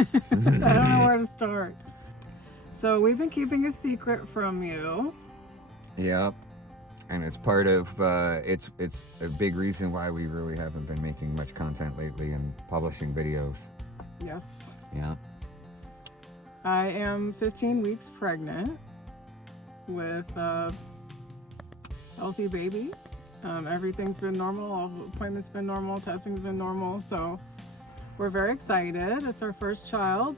I don't know where to start. So we've been keeping a secret from you. Yep. And it's part of, it's a big reason why we really haven't been making much content lately and publishing videos. Yes. Yeah. I am 15 weeks pregnant with a healthy baby. Everything's been normal. All appointments been normal. Testing's been normal. So we're very excited. It's our first child.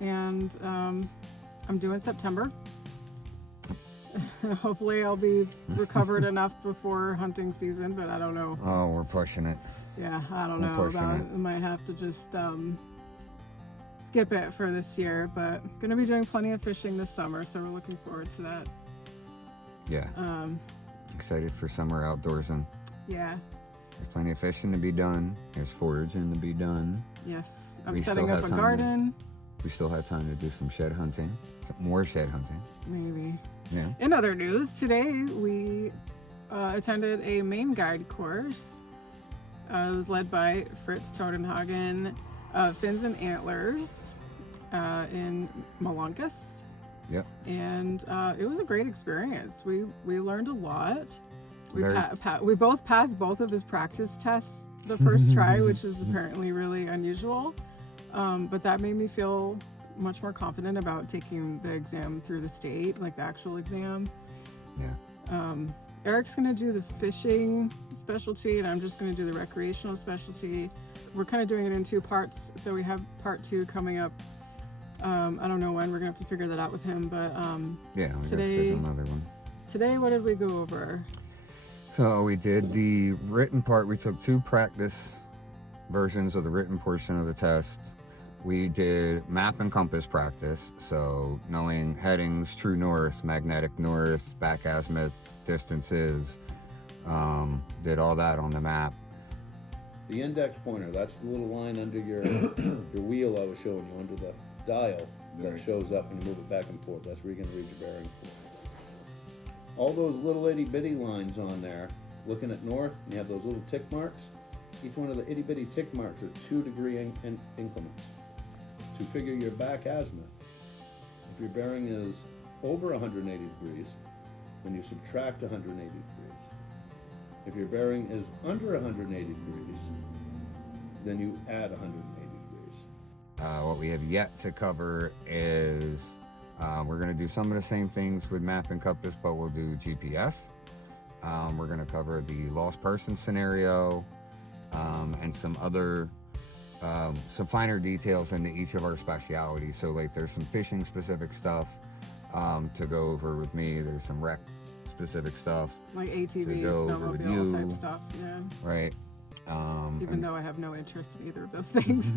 And I'm due in September. Hopefully I'll be recovered enough before hunting season, but I don't know. Oh, we're pushing it. Yeah, I don't know about it. I might have to just skip it for this year, but gonna be doing plenty of fishing this summer, so we're looking forward to that. Yeah. Excited for summer outdoorsing. Yeah. There's plenty of fishing to be done. There's foraging to be done. Yes. I'm setting up a garden. We still have time to do some shed hunting. Some more shed hunting. Maybe. Yeah. In other news, today we attended a Maine guide course. It was led by Fritz Todenhagen, Fins and Antlers in Molunkus. Yep. And it was a great experience. We learned a lot. We both passed both of his practice tests the first try, which is apparently really unusual. But that made me feel much more confident about taking the exam through the state, like the actual exam. Yeah. Eric's gonna do the fishing specialty, and I'm just gonna do the recreational specialty. We're kind of doing it in two parts, so we have part 2 coming up. I don't know when. We're gonna have to figure that out with him, but yeah, we gotta schedule another one. Today, what did we go over? So we did the written part. We took 2 practice versions of the written portion of the test. We did map and compass practice, so knowing headings, true north, magnetic north, back azimuths, distances, did all that on the map. The index pointer, that's the little line under your wheel I was showing you, under the dial that shows up and you move it back and forth. That's where you're going to read your bearing. All those little itty bitty lines on there, looking at north, and you have those little tick marks. Each one of the itty bitty tick marks are 2-degree increments. To figure your back azimuth, if your bearing is over 180 degrees, then you subtract 180 degrees. If your bearing is under 180 degrees, then you add 180 degrees. What we have yet to cover is we're going to do some of the same things with map and compass, but we'll do GPS. We're going to cover the lost person scenario and some other some finer details into each of our specialities. So like there's some fishing specific stuff to go over with me. There's some rec specific stuff like ATV, snowmobile type stuff. Yeah. Right. Even though I have no interest in either of those things.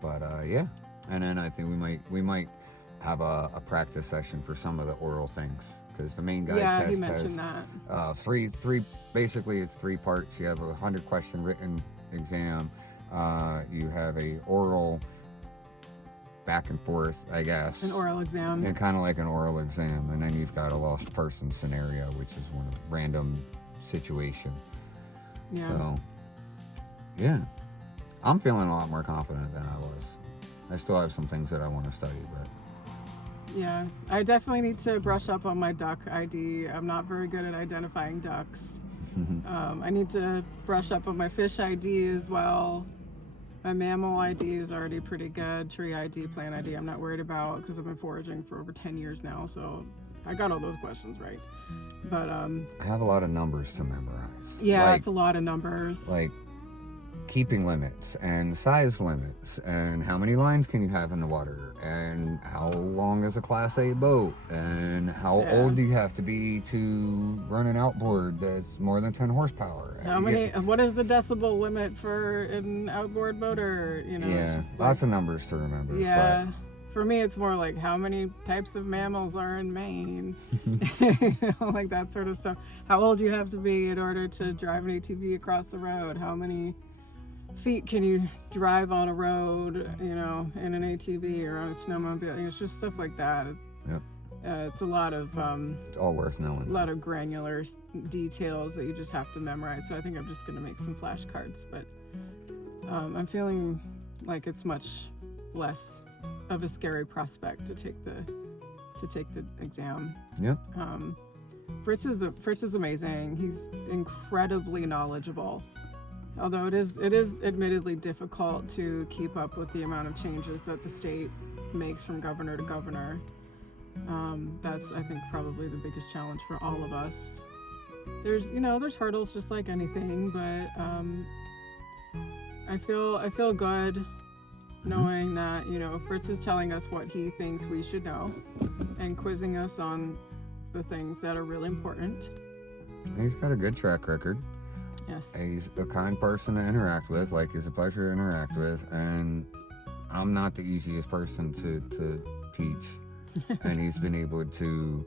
But yeah, and then I think we might have a practice session for some of the oral things, because the main guide test he mentioned has three. Basically, it's 3 parts. You have a 100-question written exam. You have a oral back and forth, I guess. An oral exam. And kind of like an oral exam. And then you've got a lost person scenario, which is one of random situation. Yeah. So, yeah. I'm feeling a lot more confident than I was. I still have some things that I want to study, but... Yeah, I definitely need to brush up on my duck ID. I'm not very good at identifying ducks. I need to brush up on my fish ID as well. My mammal ID is already pretty good. Tree ID, plant ID, I'm not worried about, because I've been foraging for over 10 years now, so I got all those questions right. But I have a lot of numbers to memorize. Yeah, it's a lot of numbers. Like keeping limits and size limits and how many lines can you have in the water and how long is a Class A boat and how old do you have to be to run an outboard that's more than 10 horsepower. What is the decibel limit for an outboard motor? Yeah, lots of numbers to remember. Yeah. For me, it's more like how many types of mammals are in Maine, like that sort of stuff. How old you have to be in order to drive an ATV across the road? How many feet can you drive on a road, in an ATV or on a snowmobile? It's just stuff like that. Yep. It's a lot of it's all worth knowing. A lot of granular details that you just have to memorize. So I think I'm just going to make some flashcards. But I'm feeling like it's much less of a scary prospect to take the exam. Yep. Fritz is amazing. He's incredibly knowledgeable. Although it is admittedly difficult to keep up with the amount of changes that the state makes from governor to governor. That's, I think, probably the biggest challenge for all of us. There's hurdles just like anything, but I feel good knowing that, Fritz is telling us what he thinks we should know and quizzing us on the things that are really important. He's got a good track record. Yes. He's a kind person to interact with, he's a pleasure to interact with, and I'm not the easiest person to teach. And he's been able to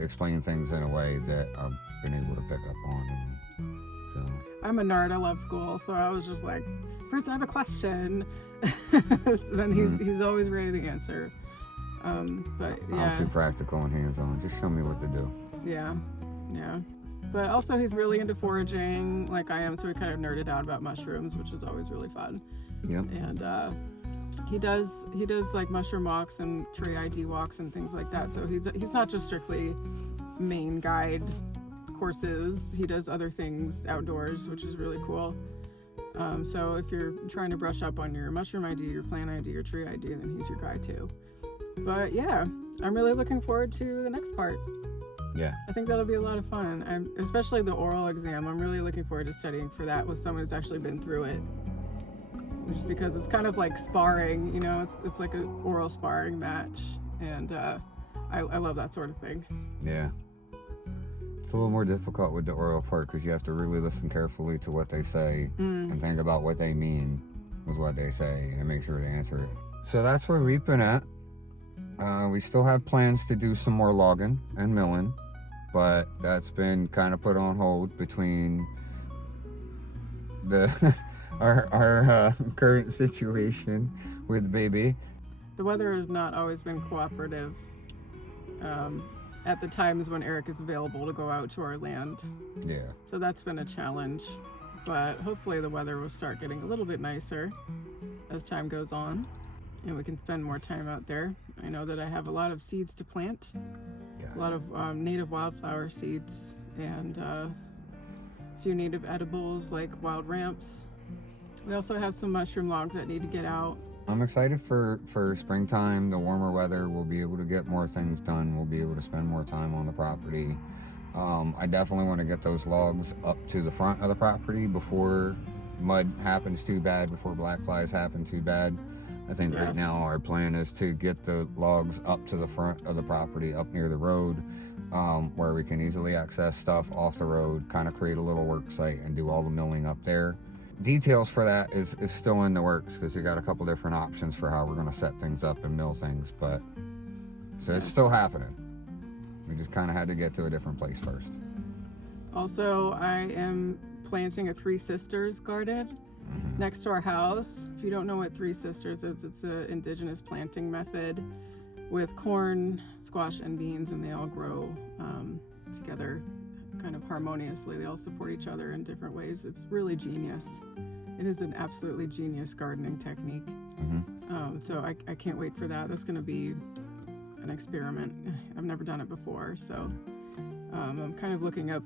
explain things in a way that I've been able to pick up on. And so I'm a nerd. I love school, so I was just like, Fritz, I have a question. And he's always ready to answer. But yeah. I'm too practical and hands-on. Just show me what to do. Yeah. But also he's really into foraging like I am, so we kind of nerded out about mushrooms, which is always really fun. Yep. And he does like mushroom walks and tree ID walks and things like that. So he's not just strictly Maine guide courses. He does other things outdoors, which is really cool. So if you're trying to brush up on your mushroom ID, your plant ID, your tree ID, then he's your guy too. But yeah, I'm really looking forward to the next part. Yeah. I think that'll be a lot of fun. Especially the oral exam. I'm really looking forward to studying for that with someone who's actually been through it. Just because it's kind of like sparring, it's like an oral sparring match. And I love that sort of thing. Yeah. It's a little more difficult with the oral part because you have to really listen carefully to what they say and think about what they mean with what they say and make sure they answer it. So that's where we've been at. We still have plans to do some more logging and milling, but that's been kind of put on hold between the our current situation with baby. The weather has not always been cooperative at the times when Eric is available to go out to our land. Yeah. So that's been a challenge, but hopefully the weather will start getting a little bit nicer as time goes on and we can spend more time out there. I know that I have a lot of seeds to plant, Yes. a lot of native wildflower seeds and a few native edibles like wild ramps. We also have some mushroom logs that need to get out. I'm excited for springtime, the warmer weather. We'll be able to get more things done. We'll be able to spend more time on the property. I definitely want to get those logs up to the front of the property before mud happens too bad, before black flies happen too bad. I think right now our plan is to get the logs up to the front of the property, up near the road, where we can easily access stuff off the road, kind of create a little work site and do all the milling up there. Details for that is still in the works because we got a couple different options for how we're going to set things up and mill things, but so it's still happening. We just kind of had to get to a different place first. Also, I am planting a Three Sisters garden next to our house. If you don't know what Three Sisters is, it's an indigenous planting method with corn, squash, and beans, and they all grow together kind of harmoniously. They all support each other in different ways. It's really genius. It is an absolutely genius gardening technique. So I can't wait for that. That's going to be an experiment. I've never done it before, so I'm kind of looking up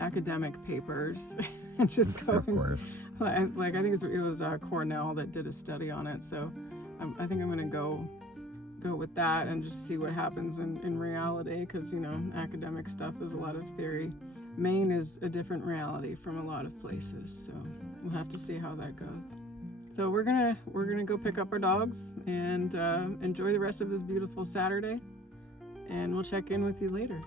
academic papers and just going. Of course. Like I think it was Cornell that did a study on it, so I think I'm going to go with that and just see what happens in reality, because academic stuff is a lot of theory. Maine is a different reality from a lot of places, so we'll have to see how that goes. So we're gonna go pick up our dogs and enjoy the rest of this beautiful Saturday, and we'll check in with you later.